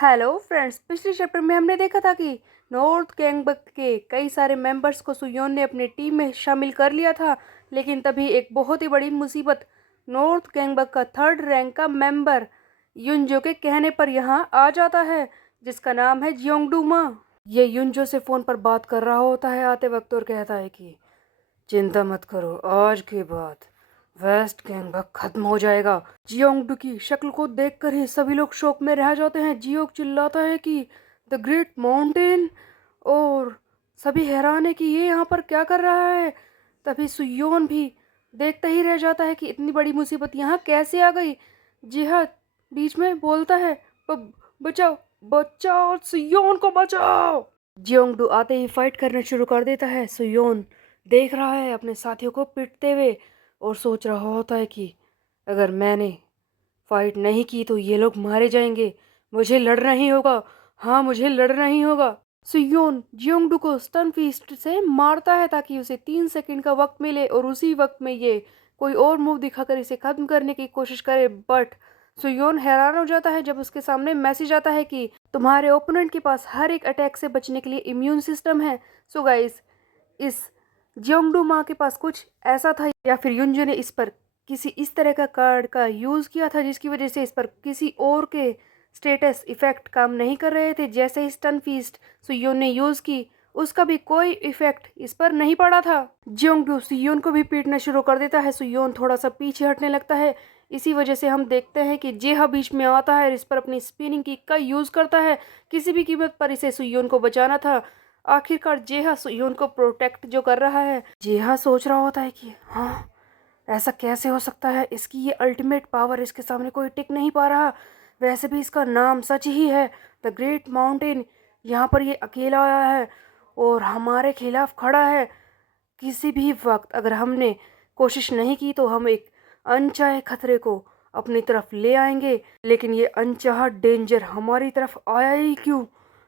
Hello friends, पिछले chapter में हमने देखा था कि नॉर्थ गैंगबक के कई सारे मेंबर्स को सुयोन ने अपनी टीम में शामिल कर लिया था। लेकिन तभी एक बहुत ही बड़ी मुसीबत नॉर्थ गैंगबक का थर्ड रैंक का मेंबर युनजो के कहने पर यहाँ आ जाता है, जिसका नाम है जियोंगडू मा। ये युनजो से फ़ोन पर बात कर रहा होता है आते वक्त और कहता है कि चिंता मत करो, आज के बाद वेस्ट गैंगबक खत्म हो जाएगा। जियोंगडू की शक्ल को देखकर ही सभी लोग शौक में रह जाते हैं। जियोंग चिल्लाता है कि द ग्रेट माउंटेन, और सभी हैरान है कि ये यहाँ पर क्या कर रहा है। तभी सुयोन भी देखता ही रह जाता है कि इतनी बड़ी मुसीबत यहाँ कैसे आ गई। जिहा बीच में बोलता है, बचाओ बचाओ, सुयोन को बचाओ। जियोंगडू आते ही फाइट करना शुरू कर देता है। सुयोन देख रहा है अपने साथियों को पिटते हुए और सोच रहा होता है कि अगर मैंने फाइट नहीं की तो ये लोग मारे जाएंगे, मुझे लड़ना ही होगा। हाँ, मुझे लड़ना ही होगा। सुयोन जियोंगडू को स्टन फीस्ट से मारता है ताकि उसे 3 सेकंड का वक्त मिले और उसी वक्त में ये कोई और मूव दिखाकर इसे खत्म करने की कोशिश करे। बट सुयोन हैरान हो जाता है जब उसके सामने मैसेज आता है कि तुम्हारे ओपोनेंट के पास हर एक अटैक से बचने के लिए इम्यून सिस्टम है। सो गाइस, इस जियोंगडू माँ के पास कुछ ऐसा था, या फिर युनजो ने इस पर किसी इस तरह का कार्ड का यूज़ किया था जिसकी वजह से इस पर किसी और के स्टेटस इफेक्ट काम नहीं कर रहे थे। जैसे ही स्टन फीस्ट सुयोन ने यूज़ की, उसका भी कोई इफेक्ट इस पर नहीं पड़ा था। जियोंगडू सुयोन को भी पीटना शुरू कर देता है। सुयोन थोड़ा सा पीछे हटने लगता है। इसी वजह से हम देखते हैं कि जेहा बीच में आता है और इस पर अपनी स्पिनिंग किक का यूज़ करता है। किसी भी कीमत पर इसे सुयोन को बचाना था। आखिरकार जेहा सुयोन को प्रोटेक्ट जो कर रहा है, जेहा सोच रहा होता है कि हाँ, ऐसा कैसे हो सकता है, इसकी ये अल्टीमेट पावर, इसके सामने कोई टिक नहीं पा रहा। वैसे भी इसका नाम सच ही है, द ग्रेट माउंटेन। यहाँ पर ये अकेला आया है और हमारे खिलाफ खड़ा है। किसी भी वक्त अगर हमने कोशिश नहीं की तो हम एक अनचाहे खतरे को अपनी तरफ ले आएंगे। लेकिन ये अनचाहा डेंजर हमारी तरफ आया ही क्यों?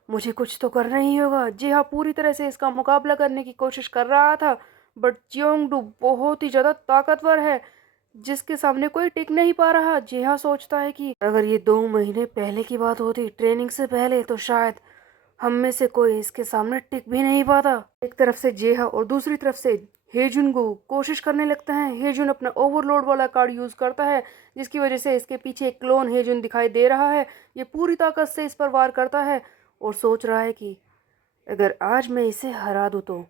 मुझे कुछ तो करना ही होगा। जी हाँ, पूरी तरह से इसका मुकाबला करने की कोशिश कर रहा था, बट जियोंगडू बहुत ही ज़्यादा ताकतवर है जिसके सामने कोई टिक नहीं पा रहा। जिहा सोचता है कि अगर ये 2 महीने पहले की बात होती, ट्रेनिंग से पहले, तो शायद हम में से कोई इसके सामने टिक भी नहीं पाता। एक तरफ से जेहा और दूसरी तरफ से हेजुन को कोशिश करने लगता है। हेजुन अपना ओवरलोड वाला कार्ड यूज करता है जिसकी वजह से इसके पीछे एक क्लोन हेजुन दिखाई दे रहा है। ये पूरी ताकत से इस पर वार करता है और सोच रहा है कि अगर आज मैं इसे हरा दूँ तो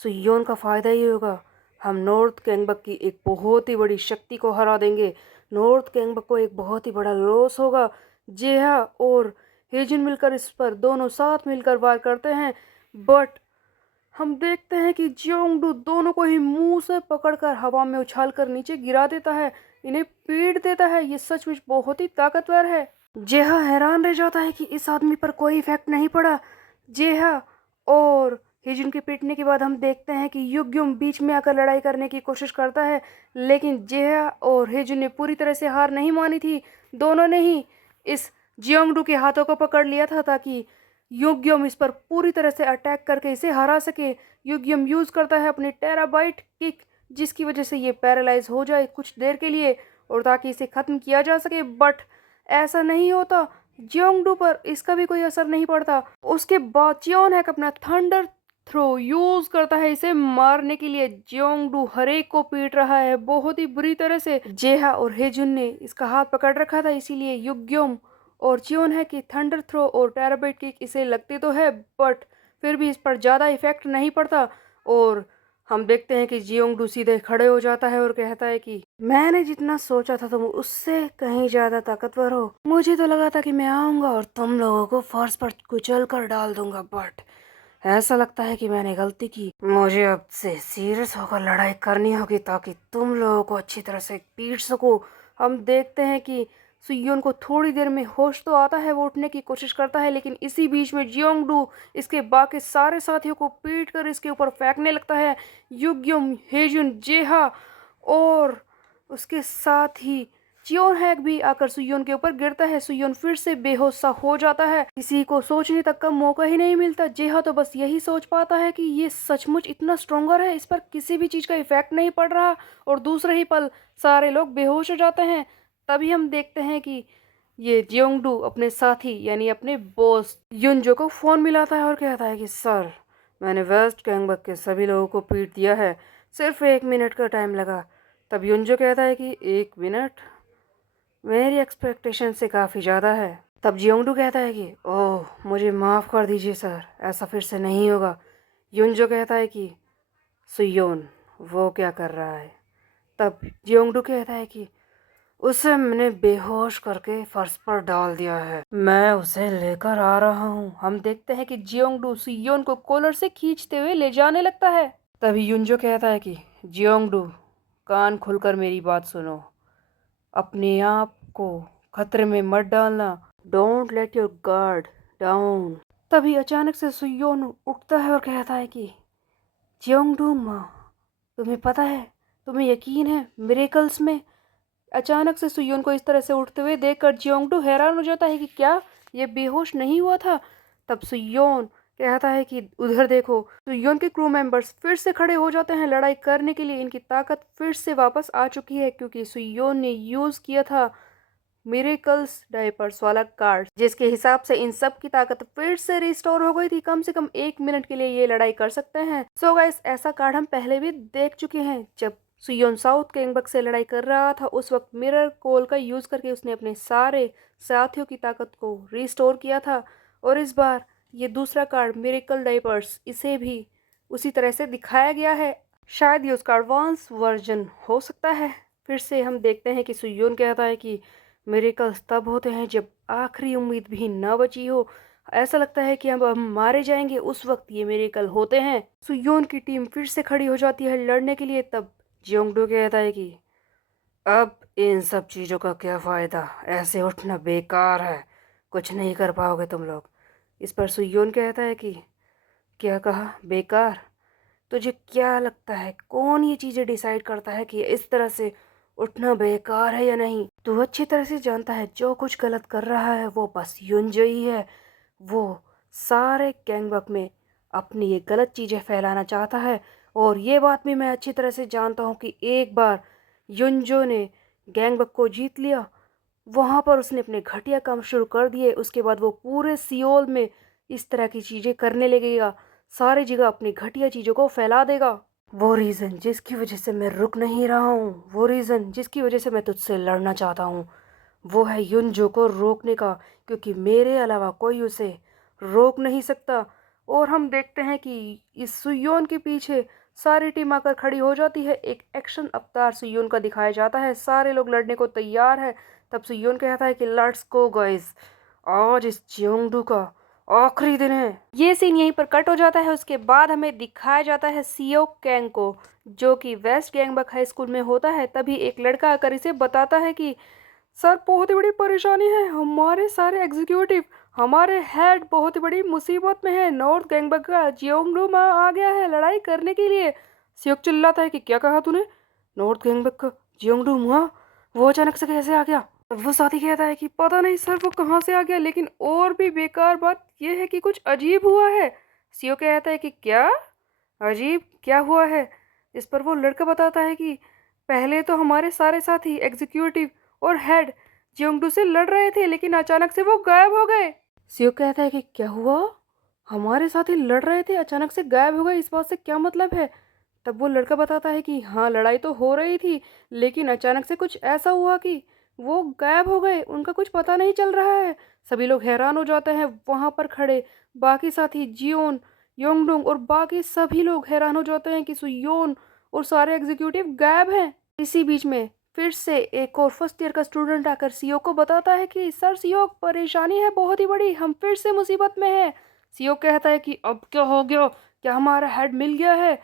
सुयोन का फ़ायदा ही होगा। हम नॉर्थ गैंगबक की एक बहुत ही बड़ी शक्ति को हरा देंगे। नॉर्थ गैंगबक को एक बहुत ही बड़ा लॉस होगा। जेहा और हेजुन मिलकर इस पर दोनों साथ मिलकर वार करते हैं, बट हम देखते हैं कि जियोंगडू दोनों को ही मुंह से पकड़कर हवा में उछालकर नीचे गिरा देता है, इन्हें पीट देता है। ये सचमुच बहुत ही ताकतवर है। जेहा हैरान रह जाता है कि इस आदमी पर कोई इफेक्ट नहीं पड़ा। जेहा और हेजुन के पीटने के बाद हम देखते हैं कि युग्युम बीच में आकर लड़ाई करने की कोशिश करता है, लेकिन जेहा और हेजुन ने पूरी तरह से हार नहीं मानी थी। दोनों ने ही इस जियोंगडू के हाथों को पकड़ लिया था ताकि युग्युम इस पर पूरी तरह से अटैक करके इसे हरा सके। युग्युम यूज करता है अपनी टेराबाइट किक, जिसकी वजह से ये पैरालाइज हो जाए कुछ देर के लिए और ताकि इसे खत्म किया जा सके, बट ऐसा नहीं होता। जियोंगडू पर इसका भी कोई असर नहीं पड़ता। उसके बाद चियोन हैक अपना थंडर थ्रो यूज करता है इसे मारने के लिए। जियोंगडू हर एक को पीट रहा है बहुत ही बुरी तरह से। जेहा और हेजुन ने इसका हाथ पकड़ रखा था, इसीलिए युग्युम और चियोन है कि थंडर थ्रो और टेराबाइट किक इसे लगती तो है, बट फिर भी इस पर ज़्यादा इफेक्ट नहीं पड़ता। और हम देखते हैं कि जियोंगडू सीधे खड़े हो जाता है और कहता है कि मैंने जितना सोचा था तुम उससे कहीं ज़्यादा ताकतवर हो। मुझे तो लगा था कि मैं आऊँगा और तुम लोगों को फर्श पर कुचल कर डाल दूंगा, बट ऐसा लगता है कि मैंने गलती की। मुझे अब से सीरियस होकर लड़ाई करनी होगी ताकि तुम लोगों को अच्छी तरह से पीट सकूं। हम देखते हैं कि सुयोन को थोड़ी देर में होश तो आता है, वो उठने की कोशिश करता है, लेकिन इसी बीच में जियोंगडू इसके बाकी सारे साथियों को पीट कर इसके ऊपर फेंकने लगता है। युग्युम, हेजुन, जेहा और उसके साथ ही जियोन हैक भी आकर सुयोन के ऊपर गिरता है। सुयोन फिर से बेहोश सा हो जाता है। किसी को सोचने तक का मौका ही नहीं मिलता। जेहा तो बस यही सोच पाता है कि ये सचमुच इतना स्ट्रोंगर है, इस पर किसी भी चीज का इफेक्ट नहीं पड़ रहा, और दूसरे ही पल सारे लोग बेहोश हो जाते हैं। तभी हम देखते हैं कि ये जियोंगडू अपने साथी यानी अपने बॉस युनजो को फोन मिलाता है और कहता है कि सर, मैंने वेस्ट गैंगबक के सभी लोगों को पीट दिया है, सिर्फ 1 मिनट का टाइम लगा। तब युनजो कहता है कि 1 मिनट मेरी एक्सपेक्टेशन से काफ़ी ज़्यादा है। तब जियोंगडू कहता है कि ओह मुझे माफ़ कर दीजिए सर, ऐसा फिर से नहीं होगा। युनजो कहता है कि सुयोन वो क्या कर रहा है। तब जियोंगडू कहता है कि उसे मैंने बेहोश करके फर्श पर डाल दिया है, मैं उसे लेकर आ रहा हूँ। हम देखते हैं कि जियोंगडू सुयोन को कॉलर से खींचते हुए ले जाने लगता है। तभी युनजो कहता है कि जियोंगडू कान खुलकर मेरी बात सुनो, अपने आप को खतरे में मत डालना, don't let your guard down. तभी अचानक से सुयोन उठता है और कहता है कि जियोंगडू माँ, तुम्हें पता है, तुम्हें यकीन है मिरेकल्स में। अचानक से सुयोन को इस तरह से उठते हुए देखकर जियोंगडू हैरान हो जाता है कि क्या ये बेहोश नहीं हुआ था। तब सुयोन कहता है कि उधर देखो। सुयोन के क्रू मेंबर्स फिर से खड़े हो जाते हैं लड़ाई करने के लिए। इनकी ताकत फिर से वापस आ चुकी है क्योंकि सुयोन ने यूज किया था मिरेकल्स डायपर्स वाला कार्ड, जिसके हिसाब से इन सब की ताकत फिर से रिस्टोर हो गई थी। कम से कम 1 मिनट के लिए ये लड़ाई कर सकते हैं। सो गाइस, ऐसा कार्ड हम पहले भी देख चुके हैं। जब सुयोन साउथ गैंगबक से लड़ाई कर रहा था उस वक्त मिरर कोल का यूज करके उसने अपने सारे साथियों की ताकत को रिस्टोर किया था। और इस बार ये दूसरा कार्ड मिरेकल डायपर्स, इसे भी उसी तरह से दिखाया गया है। शायद ये उसका एडवांस वर्जन हो सकता है। फिर से हम देखते हैं कि सुयोन कहता है कि मिरेकल्स तब होते हैं जब आखिरी उम्मीद भी न बची हो, ऐसा लगता है कि अब हम मारे जाएंगे, उस वक्त ये मिरेकल होते हैं। सुयोन की टीम फिर से खड़ी हो जाती है लड़ने के लिए। तब जियोंगडू कहता है कि अब इन सब चीज़ों का क्या फ़ायदा, ऐसे उठना बेकार है, कुछ नहीं कर पाओगे तुम लोग। इस पर सुयोन कहता है कि क्या कहा, बेकार? तुझे क्या लगता है कौन ये चीज़ें डिसाइड करता है कि इस तरह से उठना बेकार है या नहीं? तू अच्छी तरह से जानता है जो कुछ गलत कर रहा है वो बस युनजो ही है। वो सारे गैंगवक में अपनी ये गलत चीज़ें फैलाना चाहता है। और ये बात भी मैं अच्छी तरह से जानता हूँ कि एक बार युनजो ने गैंगवक को जीत लिया, वहाँ पर उसने अपने घटिया काम शुरू कर दिए। उसके बाद वो पूरे सियोल में इस तरह की चीज़ें करने लगेगा, सारी जगह अपनी घटिया चीज़ों को फैला देगा। वो रीज़न जिसकी वजह से मैं रुक नहीं रहा हूँ, वो रीज़न जिसकी वजह से मैं तुझसे लड़ना चाहता हूँ, वो है युनजो को रोकने का, क्योंकि मेरे अलावा कोई उसे रोक नहीं सकता। और हम देखते हैं कि इस सुयोन के पीछे सारी टीम आकर खड़ी हो जाती है। एक एक्शन अवतार सुयोन का दिखाया जाता है, सारे लोग लड़ने को तैयार है। तब सुयोन कहता है कि लेट्स गो गाइस, आज इस जियोंगडू का आखिरी दिन है। ये सीन यहीं पर कट हो जाता है। उसके बाद हमें दिखाया जाता है सियो कैंग को, जो कि वेस्ट गैंगबक हाई स्कूल में होता है। तभी एक लड़का आकर इसे बताता है कि सर, बहुत ही बड़ी परेशानी है, हमारे सारे एग्जीक्यूटिव, हमारे हेड बहुत ही बड़ी मुसीबत में है। नॉर्थ गैंगबक का जियोंगडू माँ आ गया है लड़ाई करने के लिए। सियोक चिल्लाता है कि क्या कहा तूने? नॉर्थ गैंगबक का जियोंगडू माँ? वो अचानक से कैसे आ गया? तब वो साथी कहता है कि पता नहीं सर, वो कहाँ से आ गया, लेकिन और भी बेकार बात यह है कि कुछ अजीब हुआ है। सियो कहता है कि क्या अजीब, क्या हुआ है? इस पर वो लड़का बताता है कि पहले तो हमारे सारे साथी एग्जीक्यूटिव और हेड जियोंगडू से लड़ रहे थे, लेकिन अचानक से वो गायब हो गए। सियो कहता है कि क्या हुआ, हमारे साथी लड़ रहे थे अचानक से गायब हो गए, इस बात से क्या मतलब है? तब वो लड़का बताता है कि हाँ, लड़ाई तो हो रही थी, लेकिन अचानक से कुछ ऐसा हुआ कि वो गायब हो गए, उनका कुछ पता नहीं चल रहा है। सभी लोग हैरान हो जाते हैं वहां पर खड़े बाकी साथी जियोन, योंगडोंग और बाकी सभी लोग हैरान हो जाते हैं कि सुयोन और सारे एग्जीक्यूटिव गायब हैं। इसी बीच में फिर से एक और फर्स्ट ईयर का स्टूडेंट आकर सीओ को बताता है कि सर सीओ, परेशानी है बहुत ही बड़ी, हम फिर से मुसीबत में हैं। सीओ कहता है कि अब क्या हो गया, क्या हमारा हेड मिल गया है,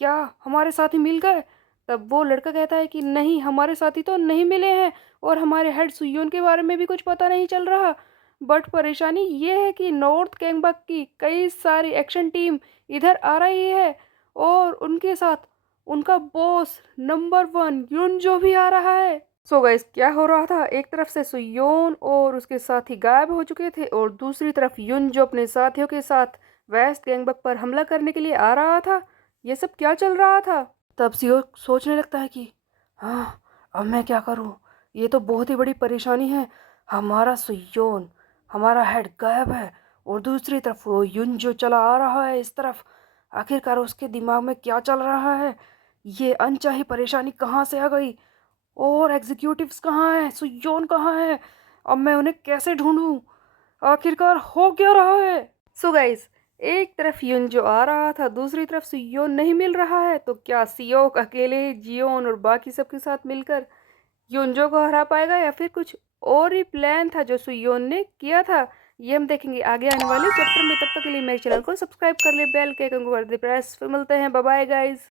क्या हमारे साथी मिल गए? तब वो लड़का कहता है कि नहीं, हमारे साथी तो नहीं मिले हैं और हमारे हेड सुयोन के बारे में भी कुछ पता नहीं चल रहा। बट परेशानी ये है कि नॉर्थ गैंगबक की कई सारी एक्शन टीम इधर आ रही है और उनके साथ उनका बॉस नंबर 1 युनजो भी आ रहा है। सो गाइस क्या हो रहा था, एक तरफ से सुयोन और उसके साथी गायब हो चुके थे और दूसरी तरफ युन जो अपने साथियों के साथ वेस्ट गैंगबक पर हमला करने के लिए आ रहा था। ये सब क्या चल रहा था? तब सियो सोचने लगता है कि हाँ, अब मैं क्या करूँ? ये तो बहुत ही बड़ी परेशानी है। हमारा सुयोन, हमारा हेड गायब है और दूसरी तरफ वो युन जो चला आ रहा है इस तरफ। आखिरकार उसके दिमाग में क्या चल रहा है? ये अनचाही परेशानी कहाँ से आ गई? और एग्जीक्यूटिव्स कहाँ हैं? सुयोन कहाँ है? अब मैं उन्हें कैसे ढूंढूं? आखिरकार हो क्या रहा है? सो गाइस, एक तरफ युन जो आ रहा था, दूसरी तरफ सुयोन नहीं मिल रहा है। तो क्या सियोक अकेले जियोन और बाकी सबके साथ मिलकर युनजो को हरा पाएगा या फिर कुछ और ही प्लान था जो सुयोन ने किया था? ये हम देखेंगे आगे आने वाले चैप्टर में। तब तक के लिए मेरे चैनल को सब्सक्राइब कर ले, बेल के आइकन को कर दे प्रेस। फिर मिलते हैं, बाय बाय गाइस।